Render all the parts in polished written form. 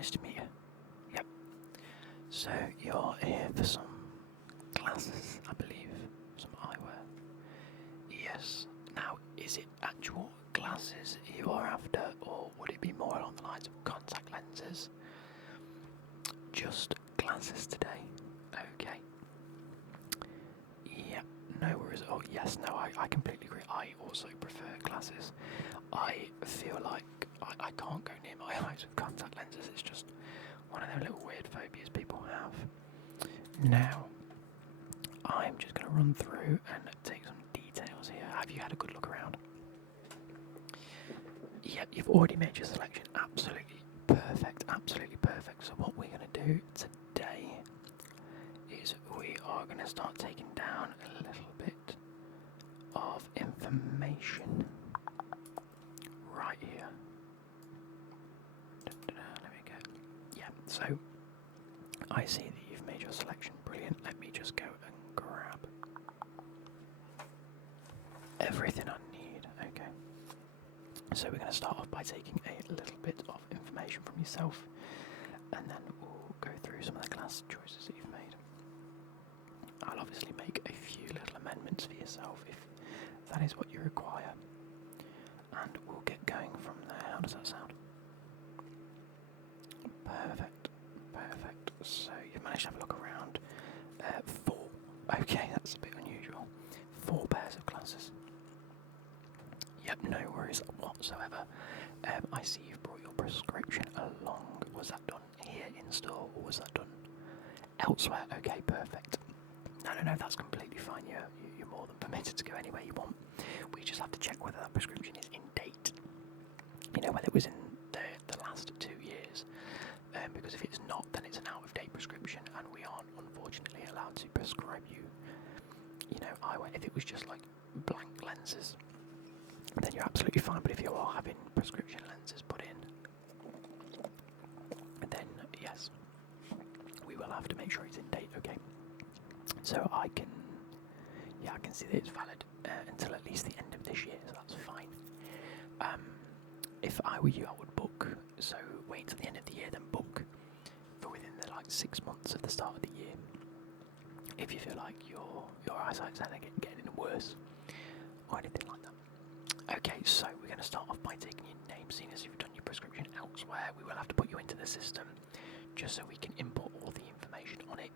nice to meet you. Yep. So you're here for some glasses, I believe. Some eyewear. Yes. Now, is it actual glasses you are after, or would it be more along the lines of contact lenses? Just glasses today. Okay. Yep. No worries. Oh yes. No, I completely agree. I also prefer glasses. I feel like I can't go near my eyes with contact lenses. It's just one of those little weird phobias people have. Now, I'm just going to run through and take some details here. Have you had a good look around? Yep, you've already made your selection. Absolutely perfect. Absolutely perfect. So what we're going to do today is we are going to start taking down a little bit of information right here. Let me get. Yeah, so I see that you've made your selection. Brilliant. Let me just go and grab everything I need. Okay. So we're going to start off by taking a little bit of information from yourself, and then we'll go through some of the class choices that you've made. I'll obviously make a few little amendments for yourself if that is what you require, and we'll get going from there. How does that sound? Perfect, perfect. So you've managed to have a look around. 4. Okay, that's a bit unusual. 4 pairs of glasses. Yep, no worries whatsoever. I see you've brought your prescription along. Was that done here in store, or was that done elsewhere? Okay, perfect. No, that's completely fine. You're more than permitted to go anywhere you want. We just have to check whether that prescription is in date. You know, whether it was in the last 2 years. Because if it's not, then it's an out-of-date prescription, and we aren't unfortunately allowed to prescribe you, eyewear. If it was just like blank lenses, then you're absolutely fine. But if you are having prescription lenses put in, then yes, we will have to make sure it's in date. Okay. So I can see that it's valid until at least the end of this year, so that's fine. If I were you, I would book. So wait till the end of the year, then book for within the 6 months of the start of the year. If you feel like your eyesight's getting worse or anything like that. Okay, so we're going to start off by taking your name. Seeing as you've done your prescription elsewhere, we will have to put you into the system just so we can import all the information on it,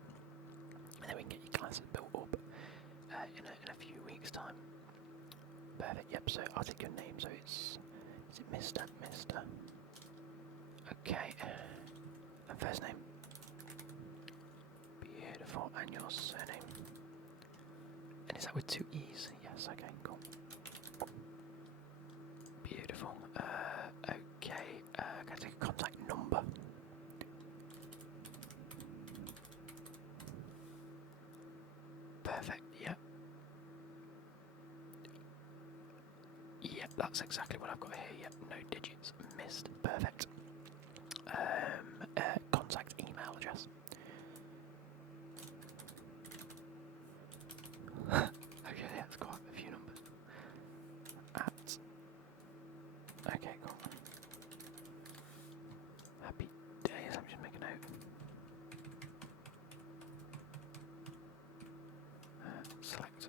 and then we can get your classes built up in a few weeks' time. Perfect. Yep. So I'll take your name. So is it Mr. Okay. And first name. Beautiful. And your surname. And is that with 2 E's? Yes. Okay. Cool. Beautiful. Okay. Can I take a contact number? Perfect. Yep. Yep, that's exactly what I've got here. Yep, no digits missed. Perfect. Contact email address. Okay, that's quite a few numbers. Okay, cool. Happy days. Let me just make a note. Select.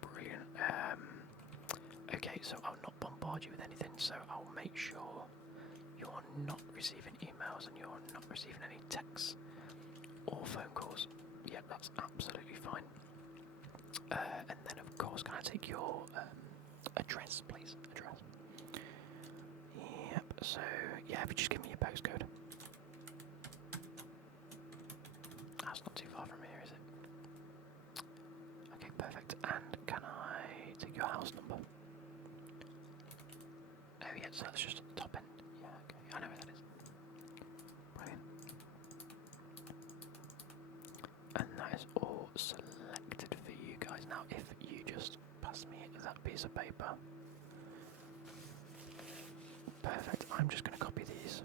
Brilliant. Okay, so I'll not bombard you with anything, so I'll make sure you're not receiving emails and you're not receiving any texts or phone calls. Yep, that's absolutely fine. And then, of course, can I take your address, please? Address. Yep, so, yeah, if you just give me your postcode. That's not too far from here, is it? Okay, perfect. And can I take your house number? Oh, yeah, so that's just at the top end. Yeah, okay, I know where that is. Brilliant. And that is all selected for you guys. Now, if you just pass me that piece of paper. Perfect. I'm just going to copy these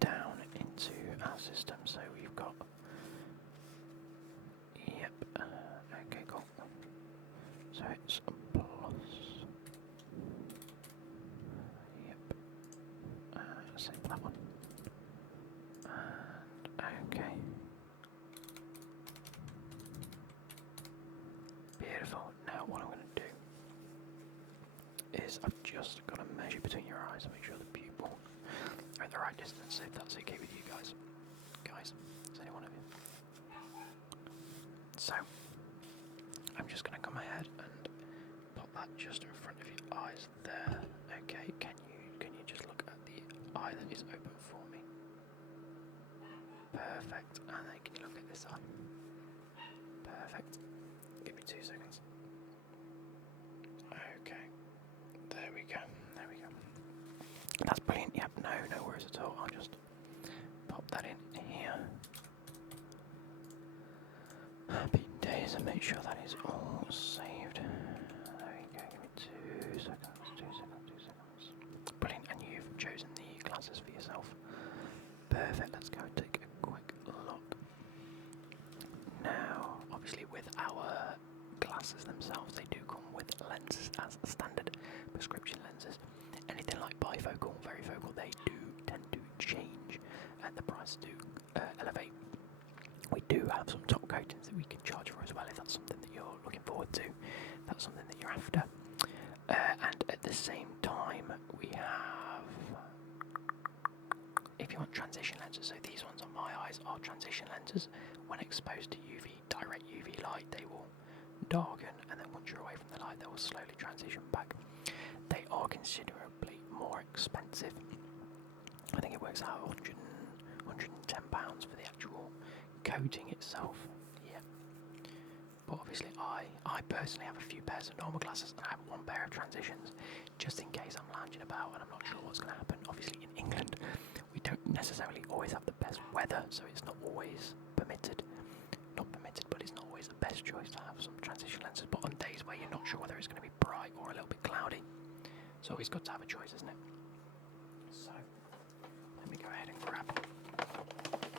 down into our system. So we've got. Yep. Okay, cool. So it's a plus. Yep. save that one. And okay. Beautiful. Now what I'm going to do is I've just got to measure between your eyes and make sure the pupil are at the right distance, if that's okay with you guys. Guys, is any one of you? So, I'm just going to come ahead and pop that just in front of your eyes there. Okay, can you just look at the eye that is open for me? Perfect. And then can you look at this eye? Perfect. Give me 2 seconds. Okay. There we go. There we go. That's brilliant. Yep, no worries at all. I'll just pop that in here. Happy days, and make sure that is all saved. There we go. Give me 2 seconds. 2 seconds. 2 seconds. Brilliant. And you've chosen the glasses for yourself. Perfect. Let's go and take a quick look. Now, obviously, with our glasses themselves, they do come with lenses as standard prescription lenses. Anything like bifocal, varifocal, they do tend to change and the price do elevate. We do have some top coatings that we can charge for as well if that's something that you're looking forward to, that's something that you're after. And at the same time, we have, if you want transition lenses, so these ones on my eyes are transition lenses. When exposed to direct UV light, they will darken, and then once you're away from the light, they will slowly transition back. They are considerably more expensive. I think it works out £110 for the actual coating itself. Yeah. But obviously, I personally have a few pairs of normal glasses, and I have 1 pair of transitions, just in case I'm lounging about and I'm not sure what's going to happen. Obviously, in England, we don't necessarily always have the best weather, so it's not always permitted. Not permitted, but it's not always the best choice to have some transition lenses. But on days where you're not sure whether it's going to be bright or a little bit cloudy, it's always good to have a choice, isn't it? So, let me go ahead and grab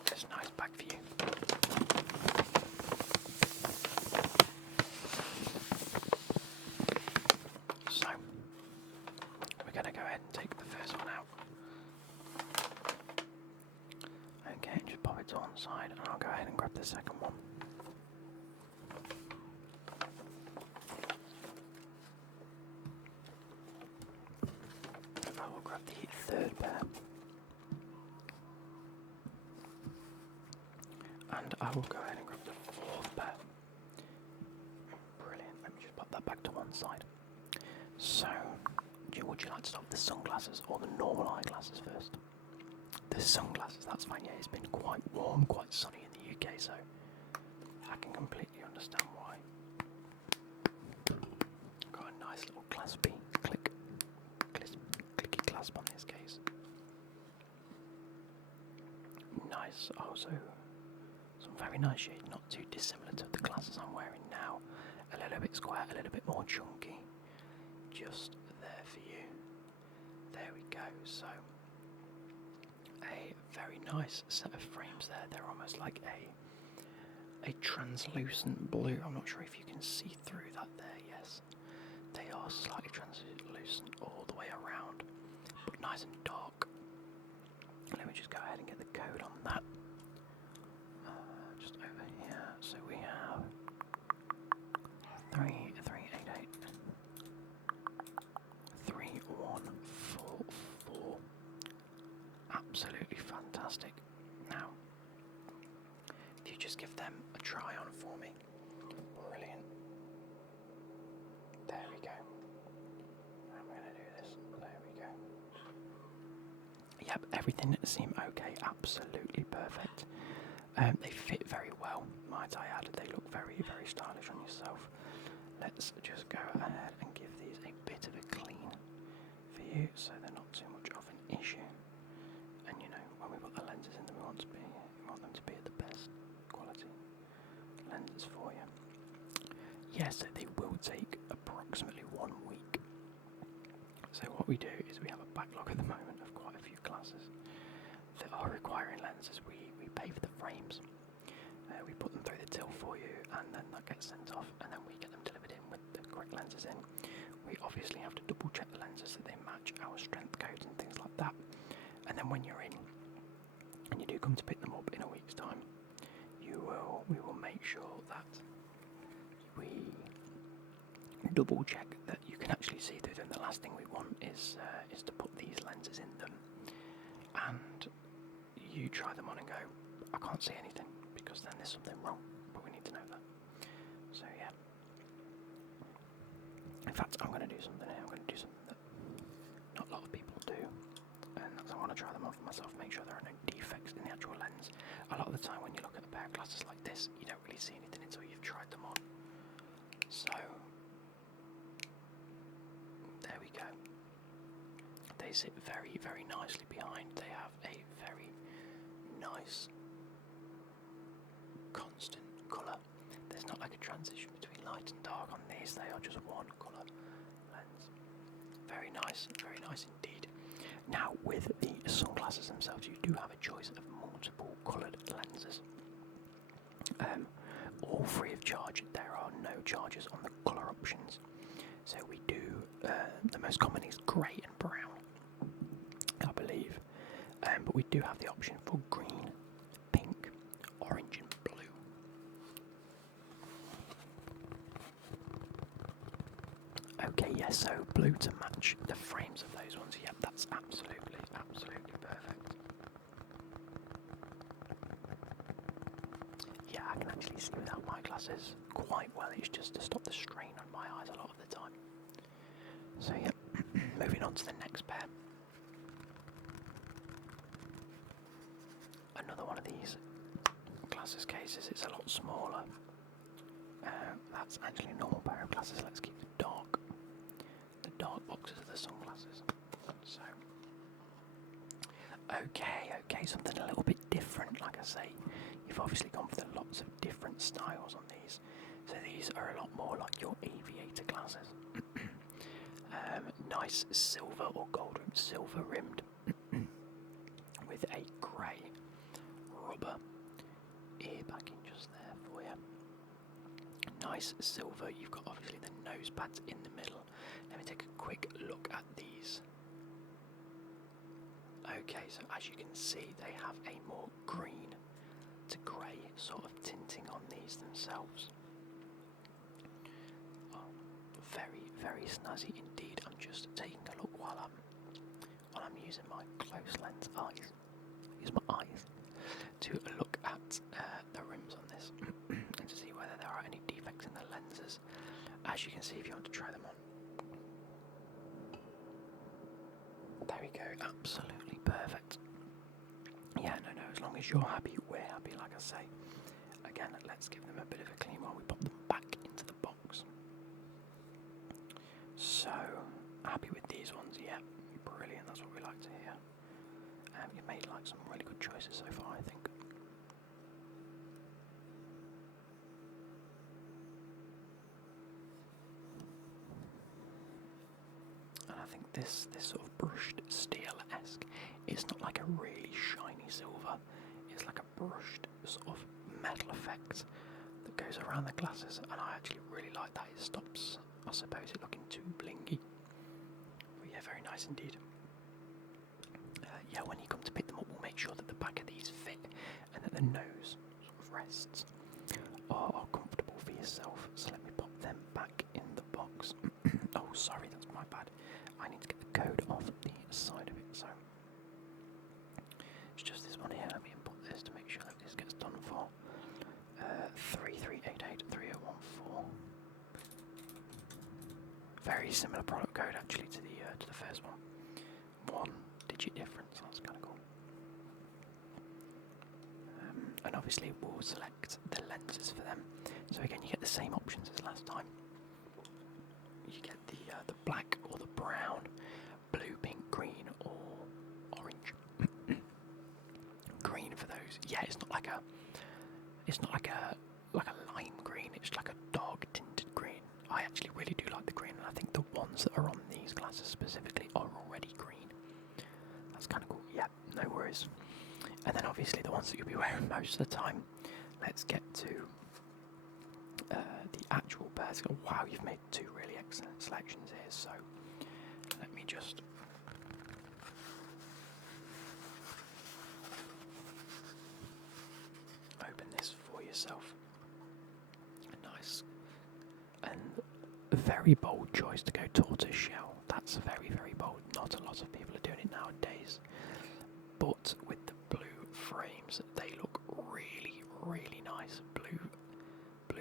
this nice bag for you. So, we're going to go ahead and take the first one out. Okay, just pop it to one side, and I'll go ahead and grab the second one. I will grab the third pair. And I will go ahead and grab the 4th pair. Brilliant. Let me just pop that back to one side. So, would you like to start with the sunglasses or the normal eyeglasses first? The sunglasses, that's fine. Yeah, it's been quite warm, quite sunny in the UK, so I can completely understand why. Got a nice little clicky clasp on this case. Nice, also some very nice shades, not too dissimilar to the glasses I'm wearing now. A little bit square, a little bit more chunky. Just there for you. There we go. So, a very nice set of frames there. They're almost like a translucent blue. I'm not sure if you can see through that there. Yes, they are slightly translucent all the way around, but nice and dark. Let me just go ahead and get the code on that. Just over here. So we have 3388 3144. Absolutely fantastic. Now, if you just give them a try on for me. Brilliant. There we go. I'm going to do this. There we go. Yep, everything seemed okay. Absolutely perfect. They fit very well, might I add. They look very, very stylish on yourself. Let's just go ahead and give these a bit of a clean for you, so they're not too much of an issue. And you know, when we put the lenses in, we want them to be at the best quality lenses for you. Yes, they will take approximately 1 week. So what we do is we have a backlog at the moment of quite a few classes that are requiring lenses. We pay for the frames, we put them through the till for you, and then that gets sent off, and then we get them delivered in with the correct lenses in. We obviously have to double check the lenses so they match our strength codes and things like that, and then when you're in, and you do come to pick them up in a week's time, we will make sure that we double check that you can actually see through them. The last thing we want is to put these lenses in them, and you try them on and go, I can't see anything, because then there's something wrong. But we need to know that. So yeah. In fact, I'm going to do something here. I'm going to do something that not a lot of people do, and that's I want to try them on for myself, make sure there are no defects in the actual lens. A lot of the time when you look at a pair of glasses like this, you don't really see anything until you've tried them on. So there we go. They sit very, very nicely behind. They have a very nice constant colour. There's not like a transition between light and dark on these. They are just one colour lens. Very nice indeed. Now with the sunglasses themselves, you do have a choice of multiple coloured lenses. All free of charge. There are no charges on the colour options. So we do, the most common is grey and brown, I believe. But we do have the option for green, pink, orange and blue. Okay, yes, so blue to match the frames of those ones. Yep, that's absolutely perfect. Yeah, I can actually see without my glasses quite well. It's just to stop the strain on my eyes a lot of the time. So yeah, moving on to the next pair. Another one of these glasses cases. It's a lot smaller. That's actually a normal pair of glasses. Let's keep the dark boxes of the sunglasses. So, okay, something a little bit different. Like I say, you've obviously gone for lots of different styles on these. So these are a lot more like your aviator glasses. Nice silver or gold rimmed, silver rimmed, with a grey rubber ear backing just there for you. Nice silver. You've got obviously the nose pads in the middle. Let me take a quick look at these. Okay, so as you can see, they have a more green to grey sort of tinting on these themselves. Oh, very snazzy indeed. I'm just taking a look while I'm using my close lens eyes. Use my eyes to look at the rims on this and to see whether there are any defects in the lenses. As you can see, if you want to try them on. There we go, absolutely perfect. Yeah, no, as long as you're happy, we're happy, like I say. Again, let's give them a bit of a clean while we pop them back into the box. So, happy with these ones, yeah, brilliant, that's what we like to hear. You've made like some really good choices so far, I think. And I think this sort of brushed steel-esque, it's not like a really shiny silver, it's like a brushed sort of metal effect that goes around the glasses, and I actually really like that. It stops, I suppose, it looking too blingy. But yeah, very nice indeed. Yeah, when you come to pick them up, we'll make sure that the back of these fit and that the nose sort of rests are comfortable for yourself. So let me pop them back in the box. Oh, sorry, that's my bad. I need to get the code off the side of it. So it's just this one here. Let me input this to make sure that this gets done for 33883014. Very similar product code actually to the first one. 1 digit difference. That's kind of cool. And obviously we'll select the lenses for them. So again, you get the same options as last time. You get the black or the brown, blue, pink, green, or orange. Green for those. Yeah, it's not like a lime green. It's like a dark tinted green. I actually really do like the green, and I think the ones that are on these glasses specifically are already green. That's kind of cool. Yeah, no worries. And then obviously the ones that you'll be wearing most of the time. Let's get to the actual pairs. Oh, wow, you've made 2 really excellent selections here. So let me just yourself. Nice. And a very bold choice to go tortoise shell. That's very, very bold. Not a lot of people are doing it nowadays. But with the blue frames, they look really, really nice. Blue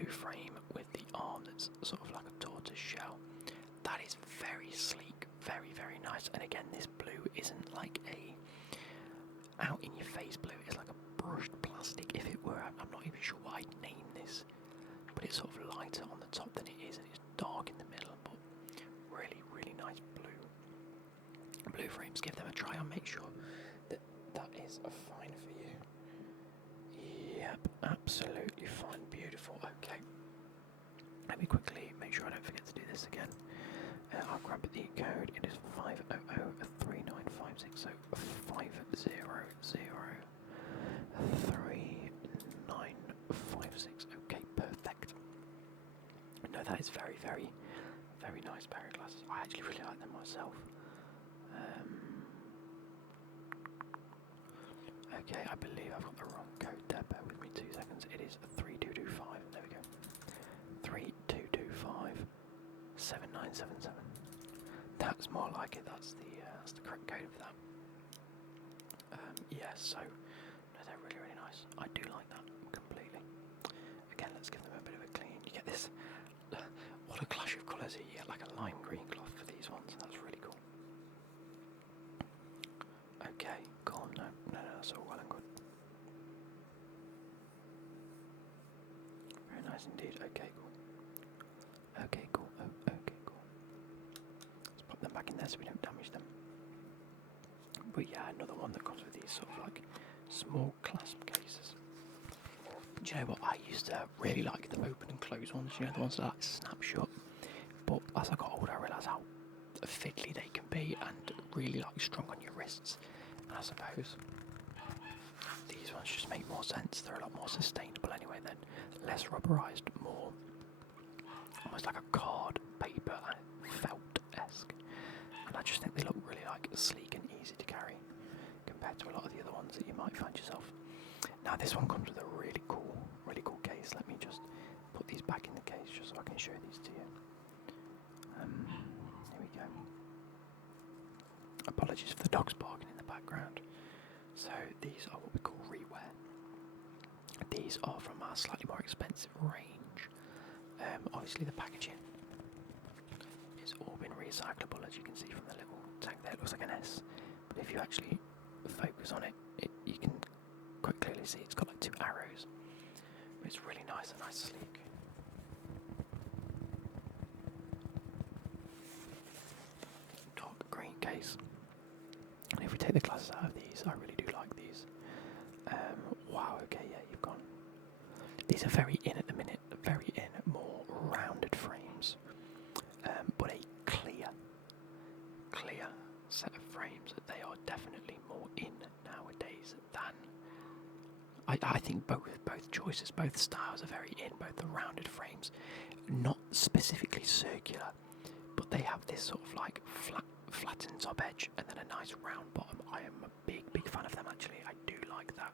frame with the arm that's sort of like a tortoise shell. That is very sleek, very, very nice. And again, this blue isn't like a out in your face blue. It's like a brushed plastic. If it were, I'm not even sure what I'd name this. But it's sort of lighter on the top than it is, and it's dark in the middle. But really, really nice blue frames. Give them a try and make sure that that is fine for you. Yep, absolutely fine. Beautiful. Okay. Let me quickly make sure I don't forget to do this again. I'll grab the code. It is 5003956. So 5003956. Okay, perfect. No, that is very, very, very nice pair of glasses. I actually really like them myself. Okay, I believe I've got the wrong code there. Bear with me 2 seconds. It is 3225. There we go. 3225 7977. That's more like it. That's the correct code for that. Yeah, so no, they're really, really nice. I do like that completely. Again, let's give them a bit of a clean. You get this. What a clash of colours here. You get like a lime green cloth for these ones. That's really cool. Okay, cool. No, that's all well and good. Very nice indeed. Okay, cool. Okay, cool. Okay, cool. Let's put them back in there so we don't damage them. But yeah, another one that comes with these sort of like small clasp cases. Do you know what? I used to really like the open and close ones, you know, the ones that like snap shut. But as I got older, I realised how fiddly they can be and really like strong on your wrists. And I suppose these ones just make more sense. They're a lot more sustainable anyway, then less rubberized, more almost like a card, paper, felt-esque. And I just think they look really like sleek and easy to carry compared to a lot of the other ones that you might find yourself. Now this one comes with a really cool case. Let me just put these back in the case just so I can show these to you. Here we go. Apologies for the dogs barking in the background. So these are what we call rewear. These are from our slightly more expensive range. Obviously the packaging is all been recyclable, as you can see from the little tag there. It looks like an S, but if you actually focus on it, you can quite clearly see it's got like 2 arrows. But it's really nice and sleek. Dark green case. And if we take the glasses out of these, I really do like these. Wow, okay, yeah, you've gone. These are very in at the minute, very in, more rounded frames. But a clear set of frames. They are definitely more in nowadays than... I think both choices, both styles are very in, both the rounded frames, not specifically circular, but they have this sort of like flattened top edge and then a nice round bottom. I am a big fan of them actually. I do like that.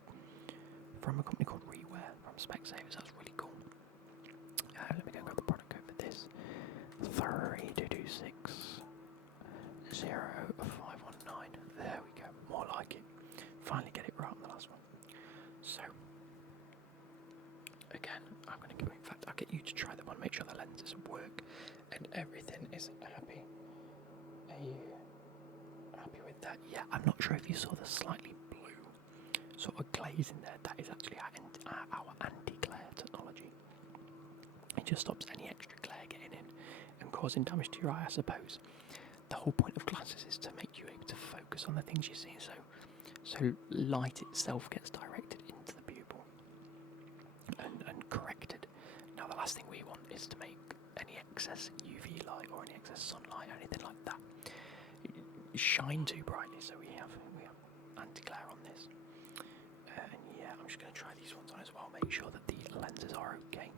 From a company called Rewear, from Specsavers, that's really cool. Let me go and grab the product code for this. 3226 0519. There we go. More like it. Finally get it right on the last one. So, again, I'm going to go, in fact, I'll get you to try them on, make sure the lenses work and everything is happy. Are you happy with that? Yeah, I'm not sure if you saw the slightly blue sort of glaze in there. That is actually our anti-glare technology. It just stops any extra glare getting in and causing damage to your eye, I suppose. The whole point of glasses is to make you able to focus on the things you see, so light itself gets directed into the pupil and corrected. Now the last thing we want is to make any excess UV light or any excess sunlight or anything like that shine too brightly, so we have anti-glare on this. And yeah, I'm just going to try these ones on as well, make sure that the lenses are okay.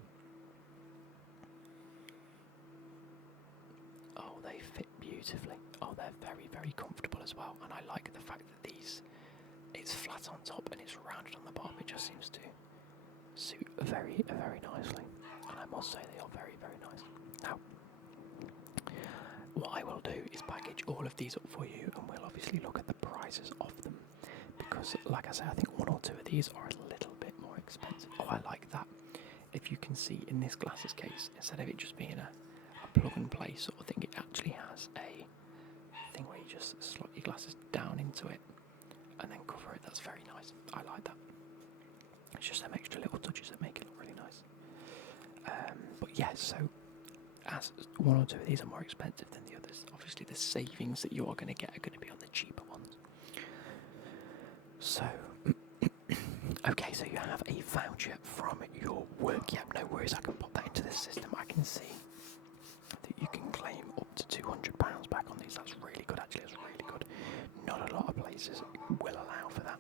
Oh, they fit beautifully. Oh, they're very, very comfortable as well, and I like the fact that it's flat on top and it's rounded on the bottom. It just seems to suit very, very nicely. And I must say they are very, very nice. Now, what I will do is package all of these up for you, and we'll obviously look at the prices of them. Because, like I said, I think one or two of these are a little bit more expensive. Oh, I like that. If you can see in this glasses case, instead of it just being a plug and play sort of thing, it actually has a thing where you just slot your glasses down into it and then cover it. That's very nice. I like that. It's just some extra little touches that make it look really nice. But yeah, so as one or two of these are more expensive than the others, obviously the savings that you are going to get are going to be on the cheaper ones. So, okay, so you have a voucher from your work. Yeah, no worries, I can pop that into the system. I can see that you can claim up to £200 back on these. That's really good, actually, that's really good. Not a lot of places will allow for that.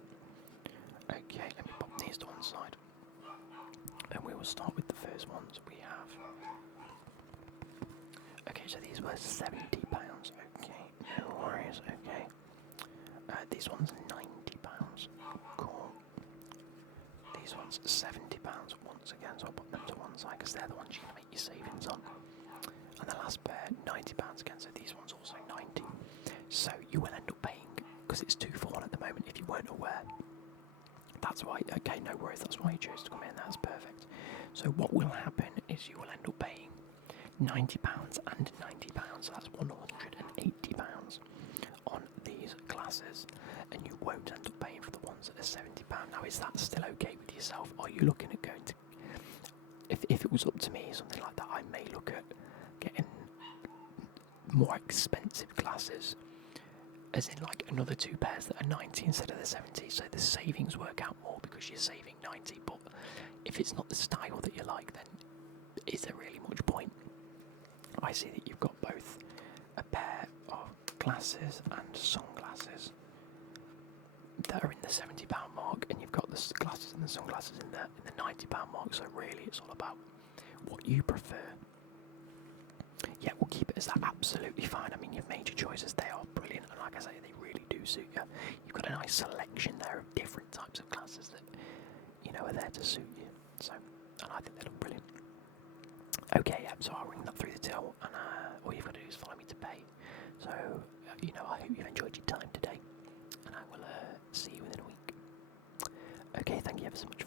Okay, let me pop these to one side. And we will start with the first ones we have. Okay, so these were £70. Okay, no worries, okay. These ones £90. Cool. These ones £70 once again, so I'll put them to one side because they're the ones you can make your savings on. And the last pair, £90 again, so these ones also 90. So you will end up paying, because it's 2 for 1 at the moment, if you weren't aware. That's why, okay, no worries, that's why you chose to come in, that's perfect. So what will happen is you will end up paying £90 and £90, so that's £180 on these glasses, and you won't end up paying for the ones that are £70. Now, is that still okay with yourself? Are you looking at going to, if it was up to me, something like that, I may look at getting more expensive glasses, as in like another 2 pairs that are 90 instead of the 70, so the savings work out more because you're saving 90, but if it's not the style that you like, then is there really much point? I see that you've got both a pair of glasses and sunglasses that are in the £70 mark, and you've got the glasses and the sunglasses in the £90 mark, so really it's all about what you prefer. Yeah, we'll keep it as that, absolutely fine. I mean, you've made your choices, they are brilliant, and like I say, they really do suit you. You've got a nice selection there of different types of glasses that, you know, are there to suit you. So, and I think they look brilliant. Okay, yeah, so I'll ring that through the till, and all you've got to do is follow me to pay. So, you know, I hope you've enjoyed your time today, and I will see you within a week. Okay, thank you ever so much